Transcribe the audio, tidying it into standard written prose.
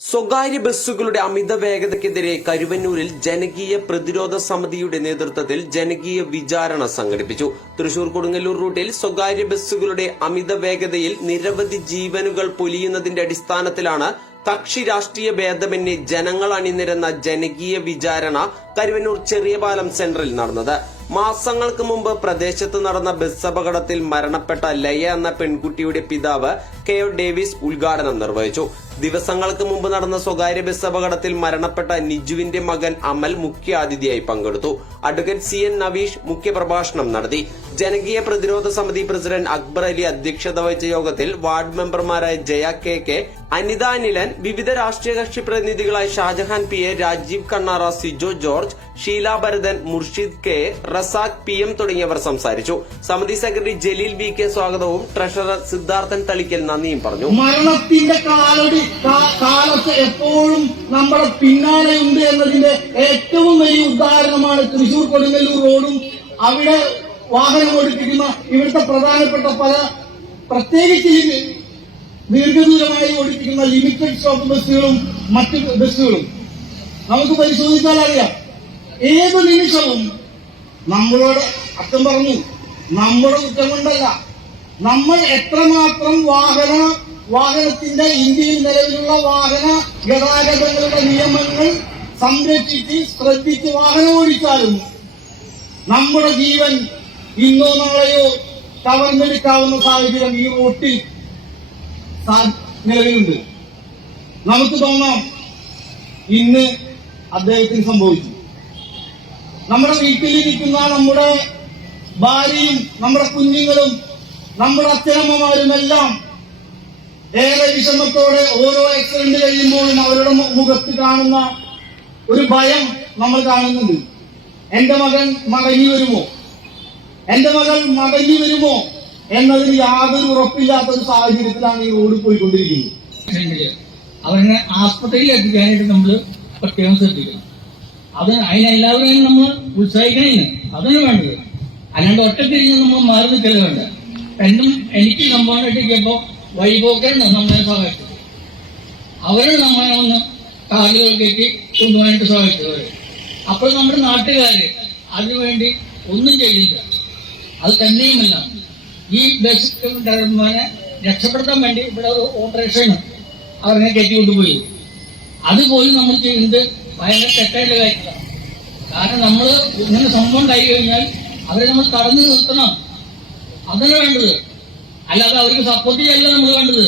സ്വകാര്യ ബസ്സുകളുടെ അമിത വേഗതയ്ക്കെതിരെ കരുവന്നൂരിൽ ജനകീയ പ്രതിരോധ സമിതിയുടെ നേതൃത്വത്തിൽ ജനകീയ വിചാരണ സംഘടിപ്പിച്ചു. തൃശൂർ കൊടുങ്ങല്ലൂർ റൂട്ടിൽ സ്വകാര്യ ബസ്സുകളുടെ അമിത വേഗതയിൽ നിരവധി ജീവനുകൾ പൊലിയുന്നതിന്റെ അടിസ്ഥാനത്തിലാണ് കക്ഷി രാഷ്ട്രീയ ഭേദമന്യേ ജനങ്ങൾ അണിനിരന്ന ജനകീയ വിചാരണ കരുവന്നൂർ ചെറിയപാലം സെന്ററിൽ നടന്നത്. മാസങ്ങൾക്ക് മുമ്പ് പ്രദേശത്ത് നടന്ന ബസ് അപകടത്തിൽ മരണപ്പെട്ട ലയ എന്ന പെൺകുട്ടിയുടെ പിതാവ് കെ ഒ ഡേവിസ് ഉദ്ഘാടനം നിർവഹിച്ചു. ദിവസങ്ങൾക്ക് മുമ്പ് നടന്ന സ്വകാര്യ ബസ് അപകടത്തിൽ മരണപ്പെട്ട നിജുവിന്റെ മകൻ അമൽ മുഖ്യാതിഥിയായി പങ്കെടുത്തു. അഡ്വക്കേറ്റ് സി എൻ നവീഷ് മുഖ്യപ്രഭാഷണം നടത്തി. ജനകീയ പ്രതിരോധ സമിതി പ്രസിഡന്റ് അക്ബർ അലി അധ്യക്ഷത വഹിച്ച യോഗത്തിൽ വാർഡ് മെമ്പർമാരായ ജയ കെ, അനിത അനിലൻ, വിവിധ രാഷ്ട്രീയ കക്ഷി പ്രതിനിധികളായ Shajahan P A, Rajeev Kannara, Sijo George, Sheela Bharathan, Murshid K, Razak P M തുടങ്ങിയവർ സംസാരിച്ചു. സമിതി സെക്രട്ടറി ജലീൽ വി കെ സ്വാഗതവും ട്രഷറർ സിദ്ധാർത്ഥൻ തളിക്കൽ നന്ദിയും പറഞ്ഞു. മരണത്തിന്റെ കാലത്ത് എപ്പോഴും നമ്മുടെ പിന്നാലെയുണ്ട് എന്നതിന്റെ ഏറ്റവും വലിയ ഉദാഹരണമാണ് തൃശൂർ കൊടുങ്ങല്ലൂർ റോഡും അവിടെ വാഹനം ഓടിപ്പിക്കുന്ന ഇവിടുത്തെ പ്രധാനപ്പെട്ട പല പ്രത്യേകിച്ച് ദീർഘദൂരമായി ഓടിപ്പിക്കുന്ന ലിമിറ്റഡ് സ്റ്റോപ്പ് ബസ്സുകളും മറ്റു ബസ്സുകളും നമുക്ക് പരിശോധിച്ചാൽ അറിയാം. ഏത് നിമിഷവും നമ്മളോട് അച്ഛൻ പറഞ്ഞു, നമ്മുടെ കുറ്റം കൊണ്ടല്ല, നമ്മൾ എത്രമാത്രം വാഹനത്തിന്റെ ഇന്ത്യയിൽ നിലവിലുള്ള വാഹന ഗതാഗതങ്ങളുടെ നിയമങ്ങൾ സംരക്ഷിച്ച് ശ്രദ്ധിച്ച് വാഹനം ഓടിച്ചാലും നമ്മുടെ ജീവൻ ഇന്നോ നാളെയോ കവർന്നെടുക്കാവുന്ന സാഹചര്യം ഈ റോട്ടിൽ നിലവിലുണ്ട്. നമുക്ക് തോന്നാം ഇന്ന് അദ്ദേഹത്തിന് സംഭവിച്ചു. നമ്മുടെ വീട്ടിലിരിക്കുന്ന നമ്മുടെ ഭാര്യയും നമ്മുടെ കുഞ്ഞുങ്ങളും നമ്മുടെ അച്ഛനമ്മമാരുമെല്ലാം ഏറെ വിഷമത്തോടെ ഓരോ ആക്സിഡന്റ് കഴിയുമ്പോഴും അവരുടെ മുഖത്ത് കാണുന്ന ഒരു ഭയം നമ്മൾ കാണുന്നുണ്ട്. എന്റെ മകൻ മടങ്ങി വരുമോ, എന്റെ മകൾ മടങ്ങി വരുമോ എന്നതിന് യാതൊരു ഉറപ്പില്ലാത്ത ഒരു സാഹചര്യത്തിലാണ് ഈ റോഡ് പോയിക്കൊണ്ടിരിക്കുന്നത്. അവരെ ആസ്പത്രിയിൽ എത്തിക്കാനായിട്ട് നമ്മൾ പ്രത്യേകം ശ്രദ്ധിക്കണം. അതിനെല്ലാവരെയും നമ്മൾ ഉത്സാഹിക്കണേ, അതാണ് വേണ്ടത്. അല്ലാണ്ട് ഒറ്റത്തിരിഞ്ഞ് നമ്മൾ മാറി നിൽക്കല് വേണ്ട. എനിക്ക് സംഭവം കിട്ടിയപ്പോ വഴിപോക്കരുന്ന് നമ്മളെ സഹായിച്ചത്, അവരെ നമ്മളെ ഒന്ന് കാലുകൾക്കേക്ക് കൊണ്ടുപോകാനായിട്ട് സഹായിച്ചത്. അപ്പോൾ നമ്മുടെ നാട്ടുകാര് അതിനുവേണ്ടി ഒന്നും ചെയ്തില്ല. അത് തന്നെയുമല്ല, ഈ ബസ് ഡ്രൈവർമാരെ രക്ഷപ്പെടുത്താൻ വേണ്ടി ഇവിടെ ഒരു ഓപ്പറേഷൻ അവരെ കയറ്റിക്കൊണ്ടുപോയി. അതുപോലും നമ്മൾ ചെയ്യുന്നത് ഭയങ്കര തെറ്റായിട്ടുള്ള കാര്യങ്ങളാണ്. കാരണം നമ്മൾ ഇങ്ങനെ സംഭവം ഉണ്ടായി കഴിഞ്ഞാൽ അവരെ നമ്മൾ തടഞ്ഞു നിർത്തണം, അതാണ് വേണ്ടത്. അല്ലാതെ അവർക്ക് സപ്പോർട്ട് ചെയ്യല്ല നമ്മൾ വേണ്ടത്.